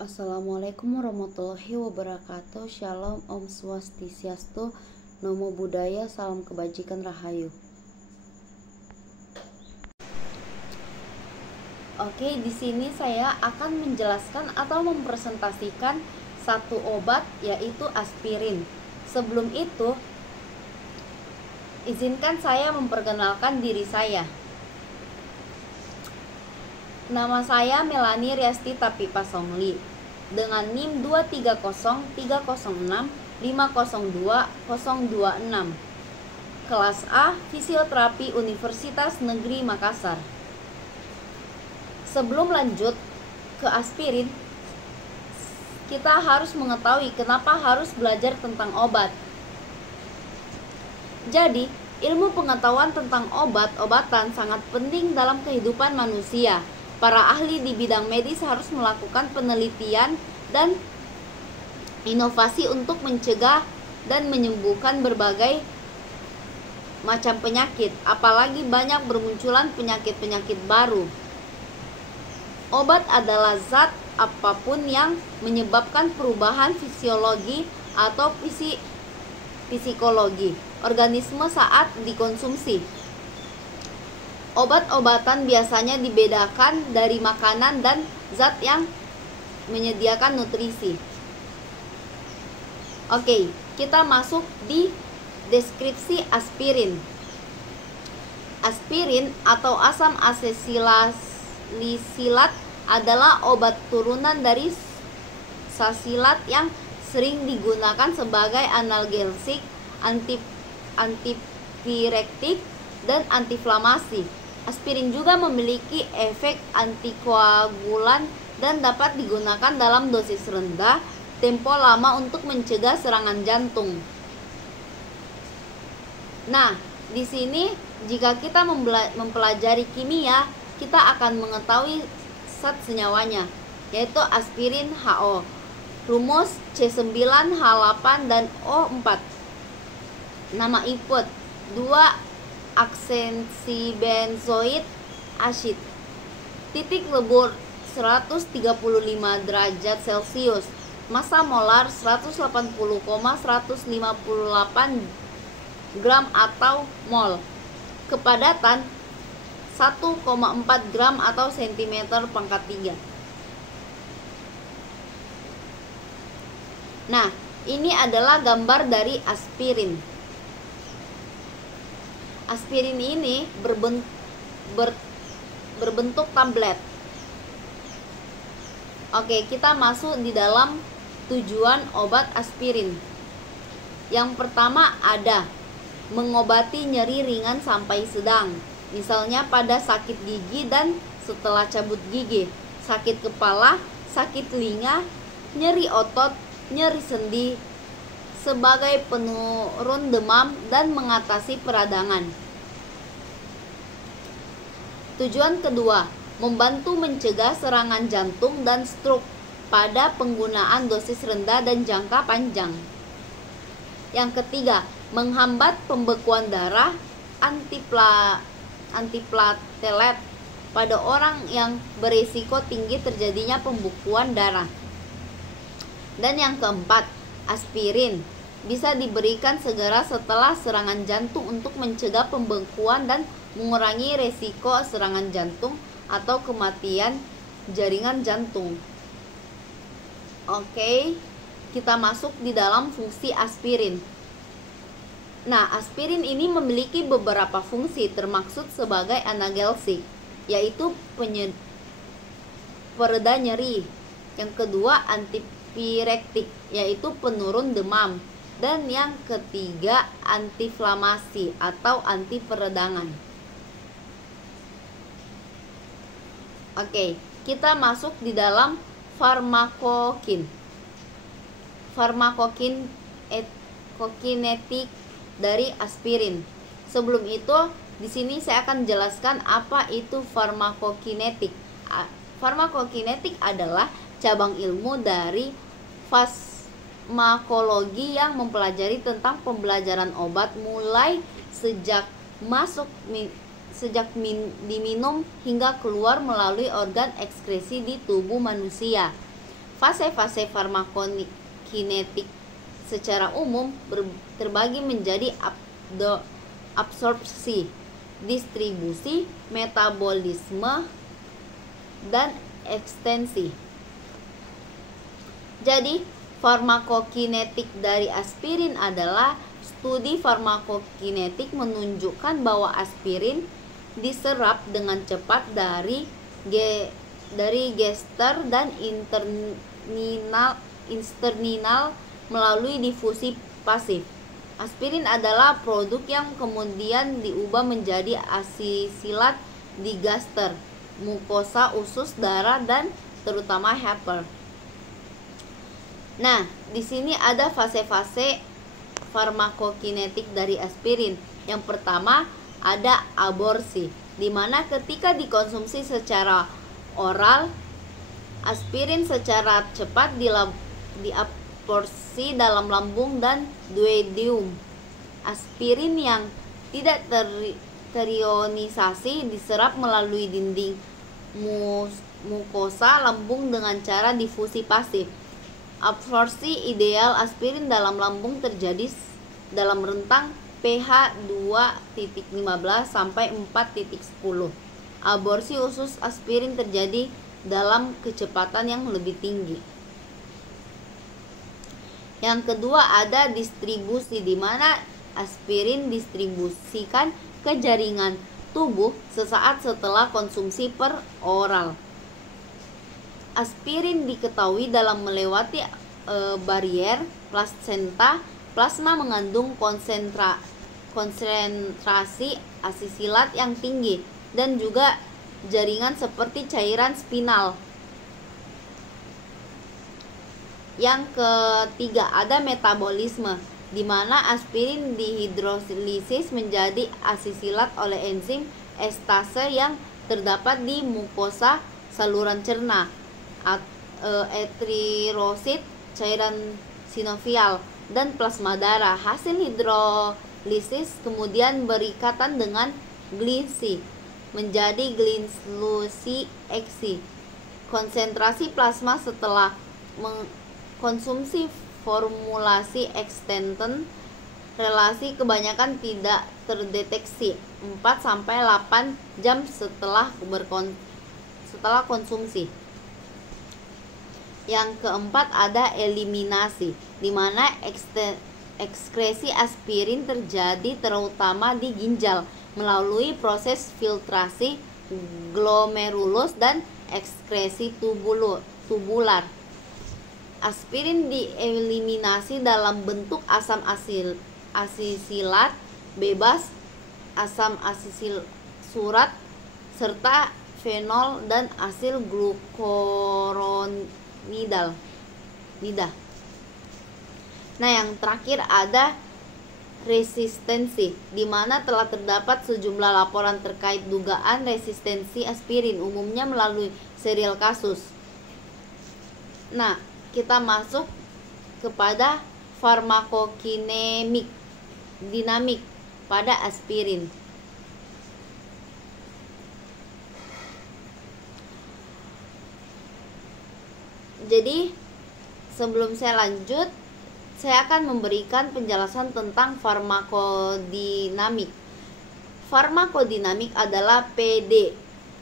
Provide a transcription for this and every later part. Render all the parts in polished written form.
Assalamualaikum warahmatullahi wabarakatuh. Shalom, Om Swastiastu, Namo Buddhaya, salam kebajikan rahayu. Oke, di sini saya akan menjelaskan atau mempresentasikan satu obat, yaitu aspirin. Sebelum itu, izinkan saya memperkenalkan diri saya. Nama saya Melani Riasti Tapipa Songli dengan NIM 2303065020026. Kelas A, Fisioterapi Universitas Negeri Makassar. Sebelum lanjut ke aspirin, kita harus mengetahui kenapa harus belajar tentang obat. Jadi, ilmu pengetahuan tentang obat-obatan sangat penting dalam kehidupan manusia. Para ahli di bidang medis harus melakukan penelitian dan inovasi untuk mencegah dan menyembuhkan berbagai macam penyakit, apalagi banyak bermunculan penyakit-penyakit baru. Obat adalah zat apapun yang menyebabkan perubahan fisiologi atau psikologi organisme saat dikonsumsi. Obat-obatan biasanya dibedakan dari makanan dan zat yang menyediakan nutrisi. Oke, kita masuk di deskripsi aspirin. Aspirin atau asam asesilasilat adalah obat turunan dari sasilat yang sering digunakan sebagai analgesik, antipirektik, dan antiinflamasi. Aspirin juga memiliki efek antikoagulan dan dapat digunakan dalam dosis rendah tempo lama untuk mencegah serangan jantung. Nah, di sini jika kita mempelajari kimia, kita akan mengetahui zat senyawanya, yaitu aspirin HO, rumus C9H8 dan O4. Nama IPUT 2 aksensi benzoid asid. Titik lebur 135 derajat Celcius. Massa molar 180,158 gram atau mol. Kepadatan 1,4 gram atau cm pangkat 3. Nah, ini adalah gambar dari aspirin. Aspirin ini berbentuk tablet. Oke, kita masuk di dalam tujuan obat aspirin. Yang pertama ada mengobati nyeri ringan sampai sedang, misalnya pada sakit gigi dan setelah cabut gigi, sakit kepala, sakit telinga, nyeri otot, nyeri sendi, sebagai penurun demam dan mengatasi peradangan. Tujuan kedua, membantu mencegah serangan jantung dan stroke pada penggunaan dosis rendah dan jangka panjang. Yang ketiga, menghambat pembekuan darah, antiplatelet pada orang yang berisiko tinggi terjadinya pembekuan darah. Dan yang keempat, aspirin bisa diberikan segera setelah serangan jantung untuk mencegah pembekuan dan mengurangi resiko serangan jantung atau kematian jaringan jantung. Oke, kita masuk di dalam fungsi aspirin. Nah, aspirin ini memiliki beberapa fungsi termaksud sebagai analgesik, yaitu pereda nyeri. Yang kedua, antipirektik, yaitu penurun demam. Dan yang ketiga, antiinflamasi atau anti peradangan. Oke, kita masuk di dalam farmakokin. Farmakokinetik dari aspirin. Sebelum itu, di sini saya akan jelaskan apa itu farmakokinetik. Farmakokinetik adalah cabang ilmu dari farmakologi yang mempelajari tentang pembelajaran obat mulai sejak diminum hingga keluar melalui organ ekskresi di tubuh manusia. Fase-fase farmakokinetik secara umum terbagi menjadi absorpsi, distribusi, metabolisme, dan ekstensi. Jadi, farmakokinetik dari aspirin adalah studi farmakokinetik menunjukkan bahwa aspirin diserap dengan cepat dari gester dan intestinal melalui difusi pasif. Aspirin adalah produk yang kemudian diubah menjadi asisilat di gester, mukosa usus, darah, dan terutama HEPA. Nah, di sini ada fase-fase farmakokinetik dari aspirin. Yang pertama ada aborsi, di mana ketika dikonsumsi secara oral, aspirin secara cepat diabsorpsi dalam lambung dan duodenum. Aspirin yang tidak terionisasi diserap melalui dinding mukosa lambung dengan cara difusi pasif. Absorpsi ideal aspirin dalam lambung terjadi dalam rentang pH 2.15 sampai 4.10. Aborsi usus aspirin terjadi dalam kecepatan yang lebih tinggi. Yang kedua ada distribusi, di mana aspirin distribusikan ke jaringan tubuh sesaat setelah konsumsi per oral. Aspirin diketahui dalam melewati barier plasenta plasma mengandung konsentrasi asisilat yang tinggi dan juga jaringan seperti cairan spinal. Yang ketiga ada metabolisme, di mana aspirin dihidrolisis menjadi asisilat oleh enzim estase yang terdapat di mukosa saluran cerna, eritrosit, cairan sinovial, dan plasma darah. Hasil hidrolisis kemudian berikatan dengan glisi menjadi glycosi. Konsentrasi plasma setelah mengkonsumsi formulasi extended relasi kebanyakan tidak terdeteksi 4-8 jam setelah konsumsi. Yang keempat ada eliminasi, di mana ekskresi aspirin terjadi terutama di ginjal melalui proses filtrasi glomerulus dan ekskresi tubular. Aspirin dieliminasi dalam bentuk asam asisilat bebas, asam asisil surat, serta fenol dan asil glukuronida. Nah, yang terakhir ada resistensi, di mana telah terdapat sejumlah laporan terkait dugaan resistensi aspirin, umumnya melalui serial kasus. Nah, kita masuk kepada farmakokinemik dinamik pada aspirin. Jadi, sebelum saya lanjut, saya akan memberikan penjelasan tentang farmakodinamik. Farmakodinamik adalah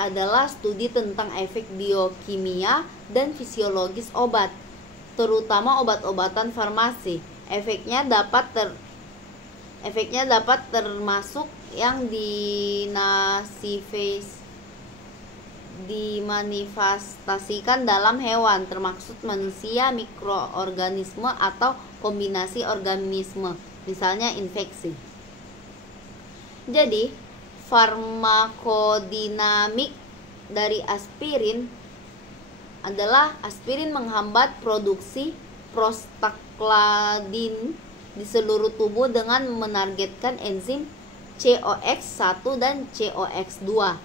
adalah studi tentang efek biokimia dan fisiologis obat, terutama obat-obatan farmasi. Efeknya dapat termasuk yang dimanifestasikan dalam hewan, termasuk manusia, mikroorganisme, atau kombinasi organisme, misalnya infeksi. Jadi, farmakodinamik dari aspirin adalah aspirin menghambat produksi prostaglandin di seluruh tubuh dengan menargetkan enzim COX-1 dan COX-2.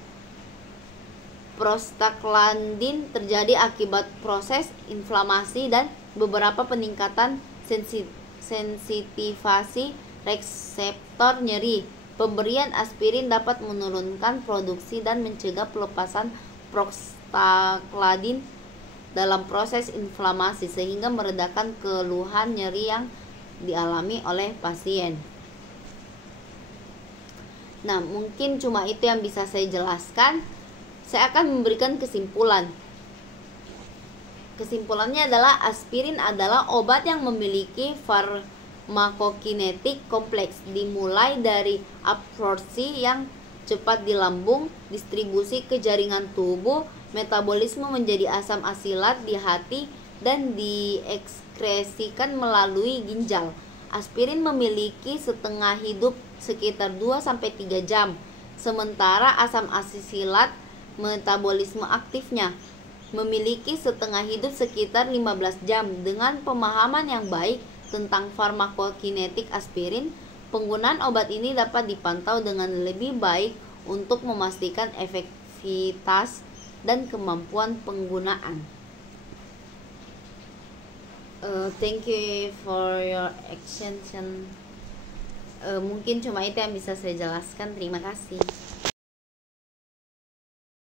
Prostaglandin terjadi akibat proses inflamasi dan beberapa peningkatan sensitivasi reseptor nyeri. Pemberian aspirin dapat menurunkan produksi dan mencegah pelepasan prostaglandin dalam proses inflamasi sehingga meredakan keluhan nyeri yang dialami oleh pasien. Nah, mungkin cuma itu yang bisa saya jelaskan. Saya akan memberikan kesimpulan. Kesimpulannya adalah aspirin adalah obat yang memiliki farmakokinetik kompleks, dimulai dari absorpsi yang cepat di lambung, distribusi ke jaringan tubuh, metabolisme menjadi asam asilat di hati, dan diekskresikan melalui ginjal. Aspirin memiliki setengah hidup sekitar 2-3 jam, sementara asam asilat metabolisme aktifnya memiliki setengah hidup sekitar 15 jam. Dengan pemahaman yang baik tentang farmakokinetik aspirin, penggunaan obat ini dapat dipantau dengan lebih baik untuk memastikan efektivitas dan kemampuan penggunaan. Thank you for your attention. Mungkin cuma itu yang bisa saya jelaskan. Terima kasih.